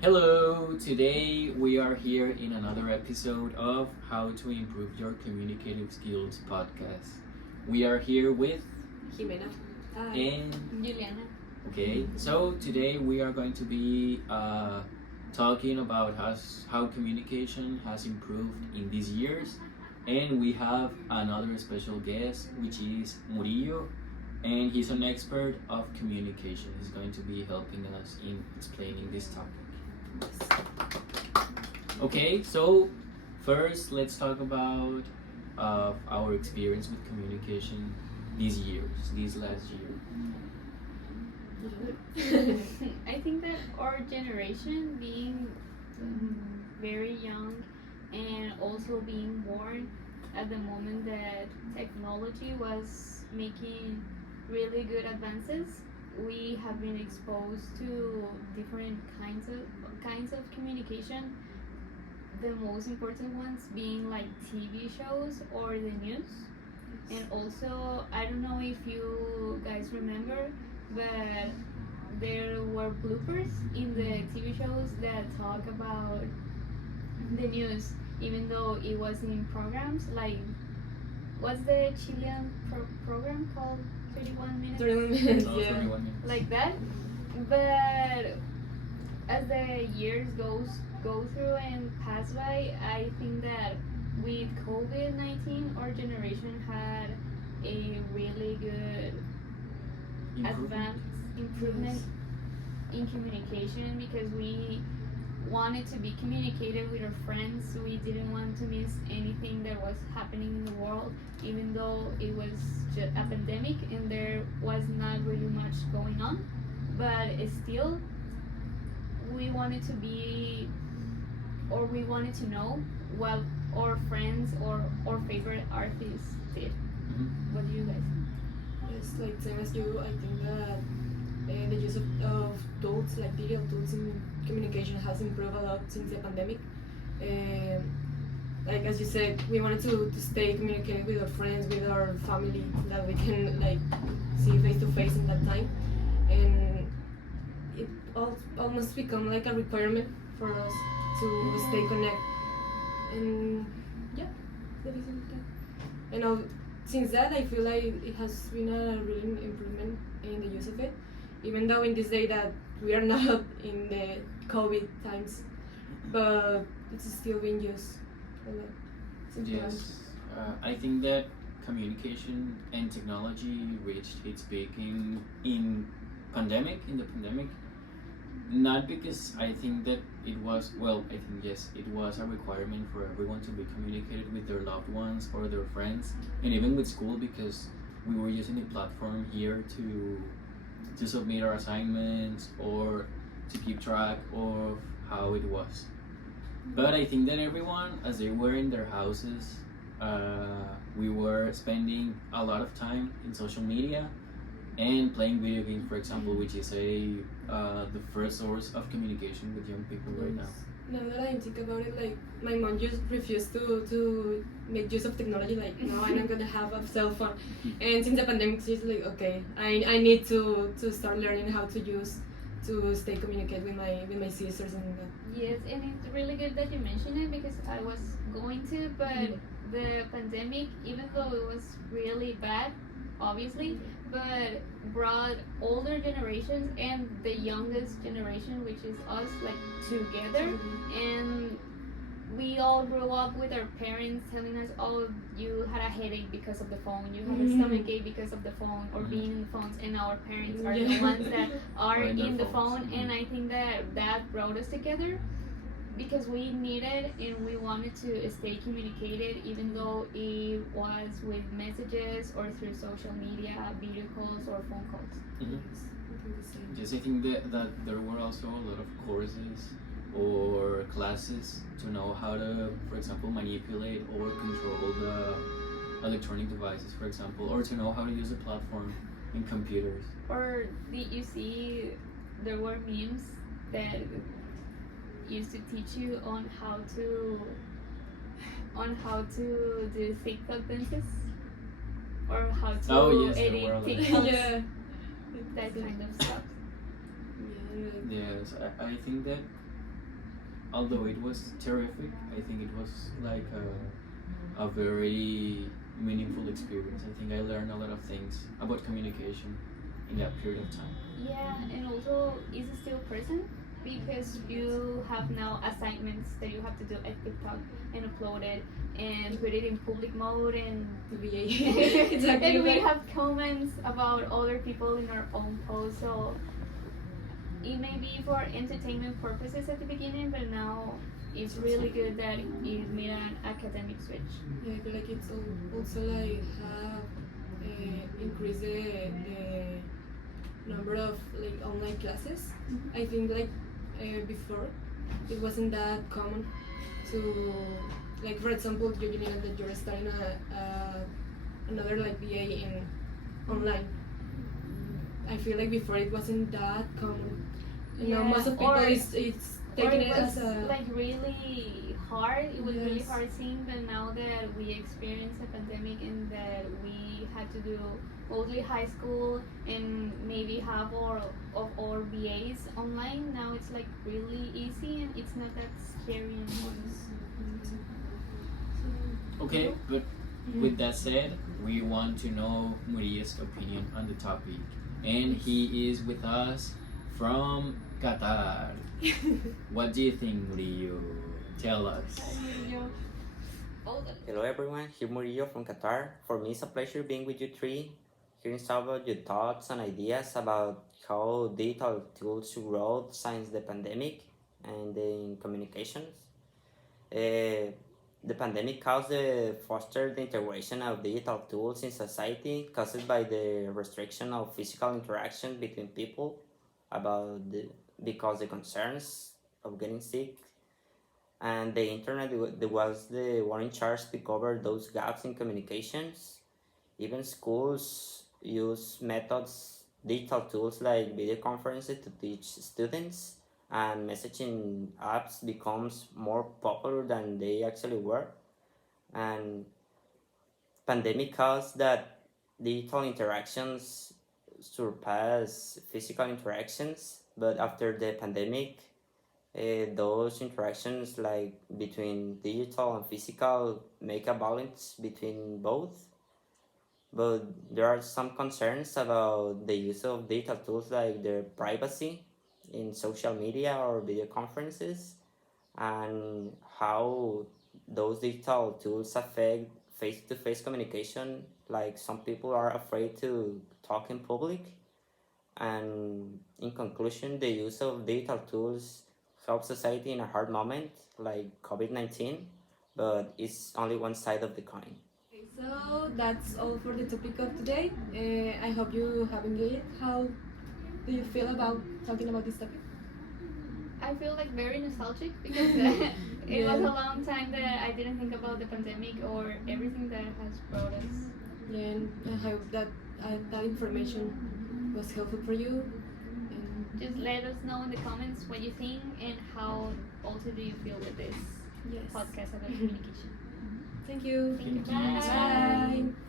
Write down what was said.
Hello, today we are here in another episode of How to Improve Your Communicative Skills podcast. We are here with Ximena. and Yuliana. okay, so today we are going to be talking about how communication has improved in these years, and we have another special guest which is Murillo, and he's an expert of communication. He's going to be helping us in explaining this topic. Okay, so first let's talk about our experience with communication these last year. I think that our generation, being very young and also being born at the moment that technology was making really good advances, we have been exposed to different kinds of communication. The most important ones being like TV shows or the news. And also, I don't know if you guys remember, but there were bloopers in the TV shows that talk about the news, even though it was in programs like what's the Chilean program called 31 minutes? 31 minutes, Oh, yeah. 31 minutes. Like that. But as the years go through and pass by, I think that with COVID-19, our generation had a really good improvement in communication because we wanted to be communicated with our friends. We didn't want to miss anything that was happening in the world, even though it was just a pandemic and there was not really much going on. But still, we wanted to be, or we wanted to know what our friends or our favorite artists did. Mhm. What do you guys think? Yes, like same as you, I think that the use of tools, like digital tools in communication has improved a lot since the pandemic. Um, like as you said, we wanted to stay communicated with our friends, with our family that we can like see face to face in that time. And it almost become like a requirement for us to stay connected. And yeah, that is it. And since that, I feel like it has been a really improvement in the use of it, even though in this day that we are not in the COVID times, but it's still being used a lot. It's important. Yes, I think that communication and technology reached its peak in the pandemic. Not because I think that it was, well, I think yes, it was a requirement for everyone to be communicated with their loved ones or their friends, and even with school, because we were using the platform here to submit our assignments or to keep track of how it was. But I think that everyone, as they were in their houses, we were spending a lot of time in social media and playing video games, for example, which is the first source of communication with young people right now. Now that I think about it, like my mom just refused to make use of technology. Like no, I'm not gonna have a cell phone. And since the pandemic, she's like, okay, I need to start learning how to use to stay communicate with my sisters and that. Yes, and it's really good that you mentioned it because I was going to, but the pandemic, even though it was really bad, obviously, but brought older generations and the youngest generation, which is us, like together. And we all grew up with our parents telling us, oh, you had a headache because of the phone, you had a stomach ache because of the phone, or being in the phones, and our parents are the ones that are in their in the phones. phone. And I think that brought us together because we needed and we wanted to stay communicated, even though it was with messages or through social media, video calls, or phone calls. Mhm. I think the same. Yes, I think that there were also a lot of courses or classes to know how to, for example, manipulate or control the electronic devices, for example, or to know how to use a platform in computers. Or did you see there were memes that used to teach you on how to do TikTok dances or how to Oh, yes, there were a edit lot. TikToks, Yeah. that kind of stuff. Yeah, like, Yes, I think that although it was terrific, I think it was like a very meaningful experience. I think I learned a lot of things about communication in that period of time. Yeah, and also is still present because you have now assignments that you have to do at TikTok and upload it and put it in public mode and VA. Exactly. and we have comments about other people in our own posts. So it may be for entertainment purposes at the beginning, but now it's really good that it made an academic switch. Yeah, I feel like it's also like have increased the number of like online classes. I think like before it wasn't that common to like, for example, Yuliana, that you're starting another like BA in online. I feel like before it wasn't that common. And now most of people it's taking it was as a like really hard. It was really Yes. hard seeing, but now that we experienced a pandemic and that we had to do mostly high school and maybe half of our BAs online, now it's like really easy and it's not that scary anymore. Okay, but with that said, we want to know Murillo's opinion on the topic. And he is with us from Qatar. What do you think, Murillo? Tell us. Hello everyone, here Murillo from Qatar. For me it's a pleasure being with you three, hearing some of your thoughts and ideas about how digital tools grow since the pandemic and in communications. The pandemic caused fostered the integration of digital tools in society caused by the restriction of physical interaction between people because the concerns of getting sick, and the internet was the one in charge to cover those gaps in communications. Even schools use digital tools like video conferences to teach students, and messaging apps becomes more popular than they actually were. And pandemic caused that digital interactions surpass physical interactions, but after the pandemic, those interactions like between digital and physical make a balance between both. But there are some concerns about the use of digital tools like their privacy in social media or video conferences, and how those digital tools affect face-to-face communication. Like some people are afraid to talk in public. And in conclusion, the use of digital tools helps society in a hard moment like COVID-19, but it's only one side of the coin. So that's all for the topic of today. I hope you have enjoyed it. How do you feel about talking about this topic? I feel like very nostalgic because it was a long time that I didn't think about the pandemic or everything that has brought us. Yeah, and I hope that that information was helpful for you. And Just let us know in the comments what you think and how also do you feel with this yes, podcast about communication. thank you. Thank you. Thank you. Bye. Bye.